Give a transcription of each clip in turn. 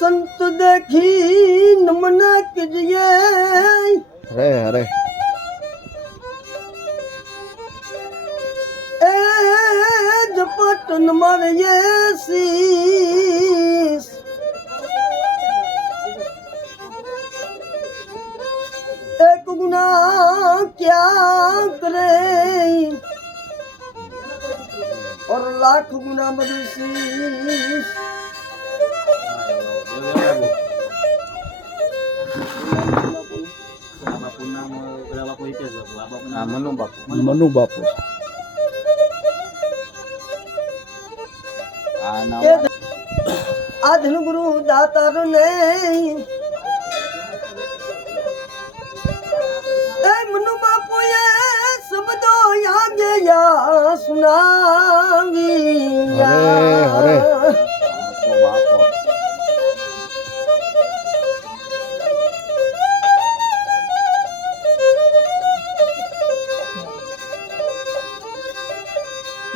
संत देखी नमन कीजिए। अरे अरे ए जपटन मारिए शीस। एक गुना क्या करे और लाख गुना बदशीस। મનુ બાપુ આ ધન ગુરુ દાતાર ને એ મનુ બાપુ એ શબ્દો યાગે યા સુનાવી। અરે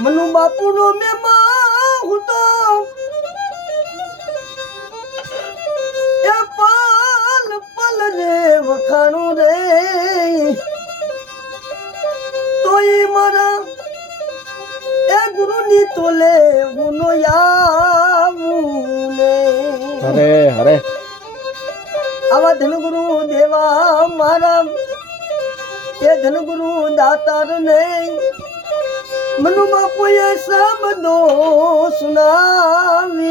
મનુ બાપુ નો મેમાં હું તો એ પલ પલ રે વખાણું રે તોય મારા એ ગુરુની તોલે હું નો આવું ને। અરે અરે આવા ધનગુરુ દેવા મારા એ ધનગુરુ દાતાર ને મનુ બાપુએ શબ્દો સુનાવ્યા।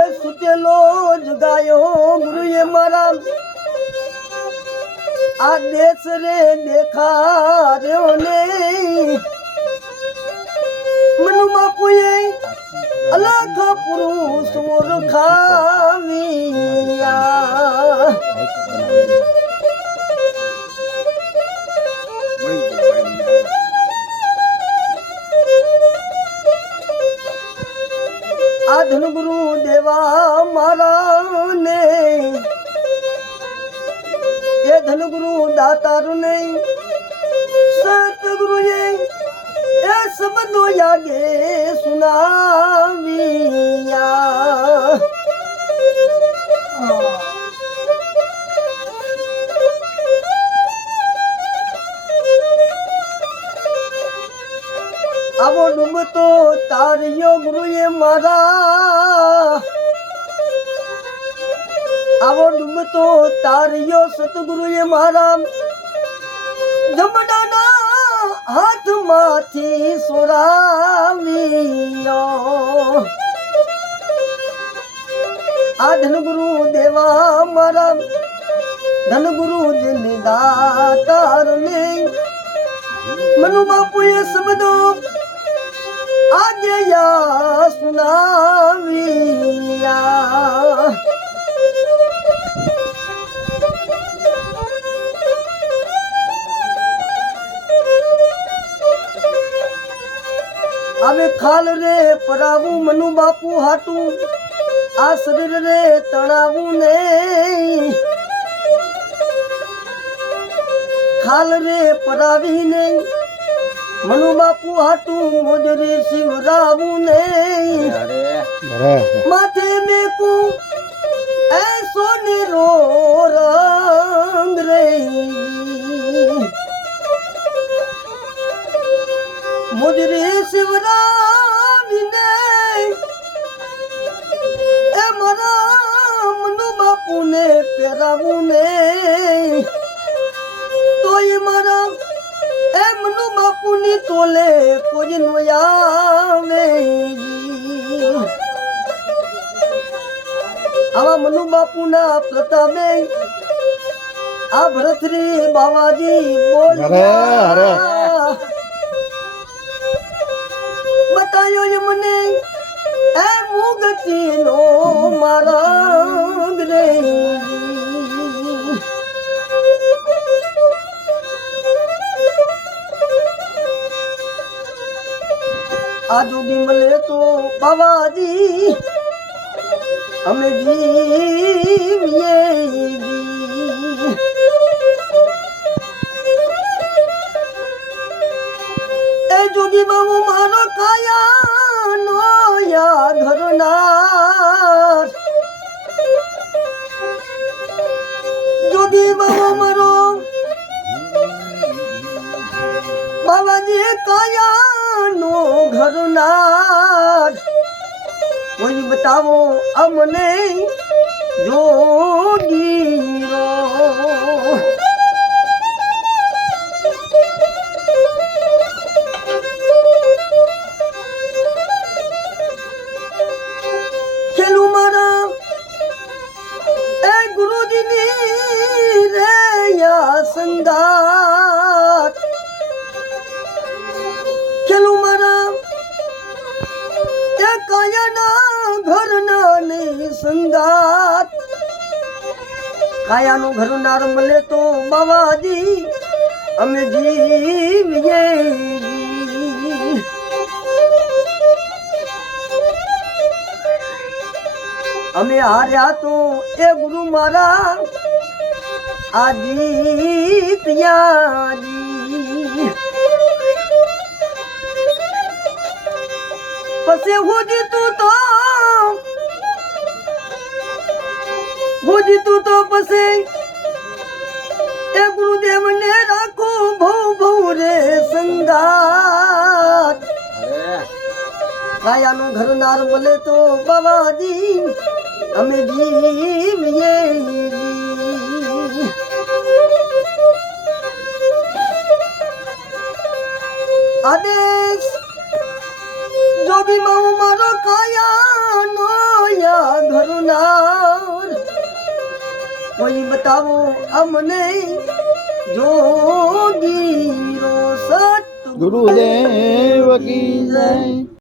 એ સુતેલો જગાયો ગુરુએ મારા આ દેશ રે દેખાડ્યો ને। મનુ બાપુએ અલખ પુરુષ ઓળખાવ્યા। આ ધનગુરુ દેવા મારા ને એ ધનગુરુ દાતાર ને સતગુરુએ એ શબ્દો યાગે સુનાવ્યા। આવો ડૂબતો તારિયો ગુરુએ મારા આવો ડૂબતો તારિયો સતગુરુએ મારા જમડાના હાથમાંથી સોરાવ્યો। આ ધનગુરુ દેવા મારા ધનગુરુ જીને દાતાર ને મનુ બાપુએ શબ્દો આજે યા સુનાવ્યા। હવે ખાલ રે પરાવું મનુ બાપુ હાટું આ શરીર રે તણાવું ને ખાલ રે પરાવીને મનુ બાપુ હાટું મોજરી શિવરાવું ને માથે મેકું ऐसो निरो रंग रे मुजरे शिवराविने ए मरा मनु बापू ने पेरावू ने तो ये मरा ए मनु बापू नी तोले कोई नोयावे आवा मनु बापू ना प्रतापे आ भरतरी बाबाजी बोल बतायो ये मने ए मुगती नो मारंग रे आ जोगी मले तो बाबाजी અમે જીવીએ એ જોગી બાબુ મારો કાયાનો યા ઘરનાર જોગી બાબુ મારો બાબાજી કાયાનો ઘરનાર કોઈ બતાવો અમને જોગીરો ખેલું મારા એ ગુરુજીની રે યા સંગાત ખેલું મારા એ કાયાના ઘરના ને સંગાત કાયાનું ઘરનાર મળે તો બાવાજી અમે જીવીએ અમે હાર્યા તો એ ગુરુ મારા આદિત્યાજી પછી હું જીતું તો પછી એ ગુરુદેવ ને રાખો ભૌ રે સંગાત કાયાનું ઘરનાર મળે તો બાવાજી અમે જીવીએ આદેશ જોગી બાબુ મારો કાયાનો યા ઘરનાર કોઈ બતાવો અમને જોગીરો સત ગુરુદેવ કી જય.